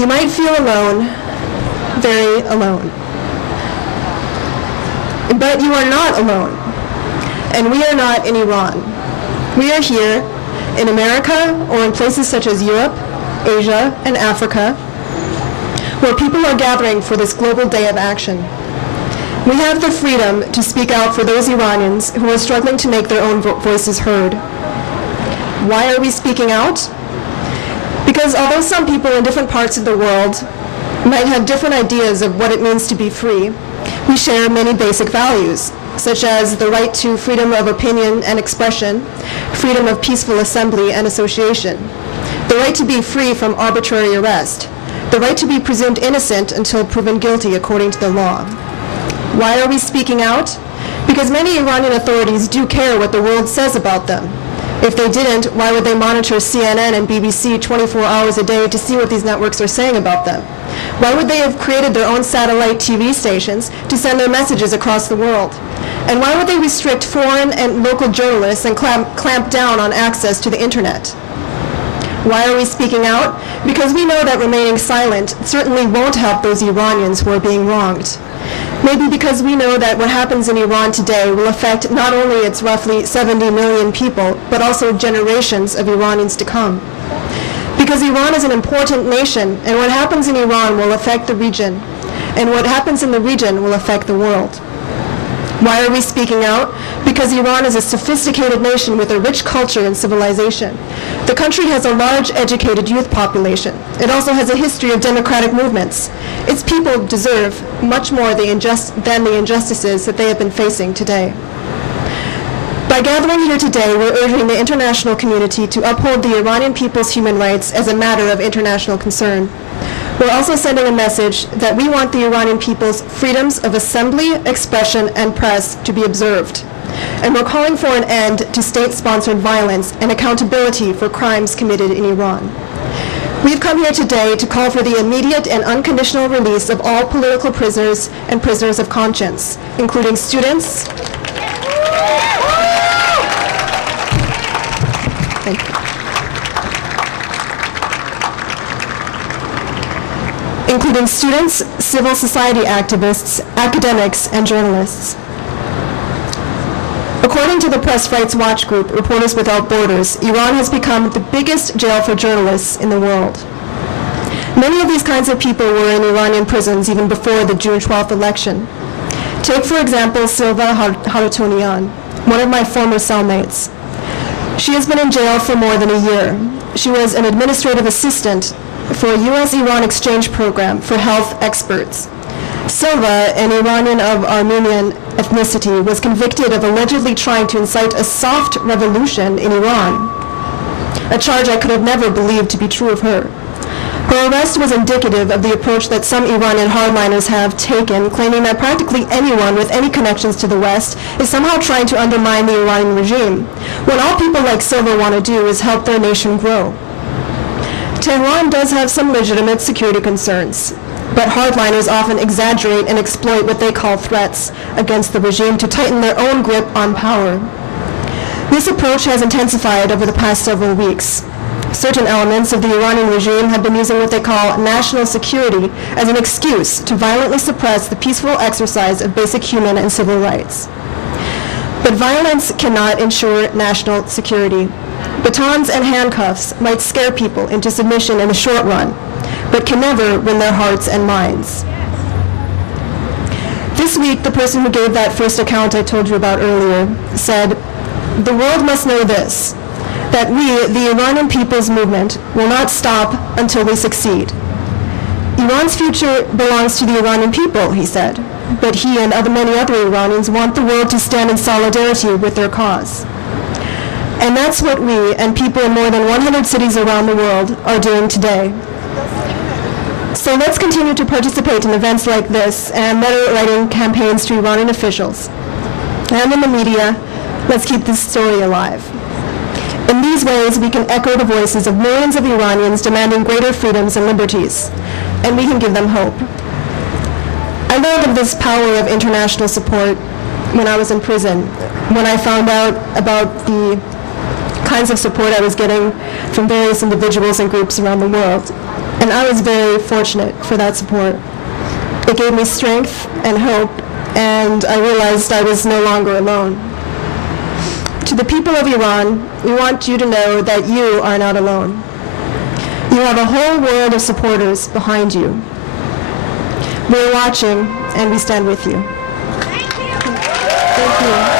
You might feel alone, very alone. But you are not alone, and we are not in Iran. We are here in America or in places such as Europe, Asia, and Africa, where people are gathering for this global day of action. We have the freedom to speak out for those Iranians who are struggling to make their own voices heard. Why are we speaking out? Because although some people in different parts of the world might have different ideas of what it means to be free, we share many basic values, such as the right to freedom of opinion and expression, freedom of peaceful assembly and association, the right to be free from arbitrary arrest, the right to be presumed innocent until proven guilty according to the law. Why are we speaking out? Because many Iranian authorities do care what the world says about them. If they didn't, why would they monitor CNN and BBC 24 hours a day to see what these networks are saying about them? Why would they have created their own satellite TV stations to send their messages across the world? And why would they restrict foreign and local journalists and clamp down on access to the internet? Why are we speaking out? Because we know that remaining silent certainly won't help those Iranians who are being wronged. Maybe because we know that what happens in Iran today will affect not only its roughly 70 million people, but also generations of Iranians to come. Because Iran is an important nation, and what happens in Iran will affect the region, and what happens in the region will affect the world. Why are we speaking out? Because Iran is a sophisticated nation with a rich culture and civilization. The country has a large educated youth population. It also has a history of democratic movements. Its people deserve much more than the injustices that they have been facing today. By gathering here today, we're urging the international community to uphold the Iranian people's human rights as a matter of international concern. We're also sending a message that we want the Iranian people's freedoms of assembly, expression, and press to be observed. And we're calling for an end to state-sponsored violence and accountability for crimes committed in Iran. We've come here today to call for the immediate and unconditional release of all political prisoners and prisoners of conscience, including students, including students, civil society activists, academics, and journalists. According to the Press Rights Watch group, Reporters Without Borders, Iran has become the biggest jail for journalists in the world. Many of these kinds of people were in Iranian prisons even before the June 12th election. Take, for example, Silva Haroutonian, one of my former cellmates. She has been in jail for more than a year. She was an administrative assistant for a U.S.-Iran exchange program for health experts. Silva, an Iranian of Armenian ethnicity, was convicted of allegedly trying to incite a soft revolution in Iran, a charge I could have never believed to be true of her. Her arrest was indicative of the approach that some Iranian hardliners have taken, claiming that practically anyone with any connections to the West is somehow trying to undermine the Iranian regime, when all people like Silva want to do is help their nation grow. Tehran does have some legitimate security concerns, but hardliners often exaggerate and exploit what they call threats against the regime to tighten their own grip on power. This approach has intensified over the past several weeks. Certain elements of the Iranian regime have been using what they call national security as an excuse to violently suppress the peaceful exercise of basic human and civil rights. But violence cannot ensure national security. Batons and handcuffs might scare people into submission in the short run, but can never win their hearts and minds. This week, the person who gave that first account I told you about earlier said, "The world must know this, that we, the Iranian people's movement, will not stop until we succeed. Iran's future belongs to the Iranian people," he said, but he and many other Iranians want the world to stand in solidarity with their cause. And that's what we and people in more than 100 cities around the world are doing today. So let's continue to participate in events like this and letter-writing campaigns to Iranian officials. And in the media, let's keep this story alive. In these ways, we can echo the voices of millions of Iranians demanding greater freedoms and liberties, and we can give them hope. I learned of this power of international support when I was in prison, when I found out about the kinds of support I was getting from various individuals and groups around the world. And I was very fortunate for that support. It gave me strength and hope, and I realized I was no longer alone. To the people of Iran, we want you to know that you are not alone. You have a whole world of supporters behind you. We're watching, and we stand with you. Thank you.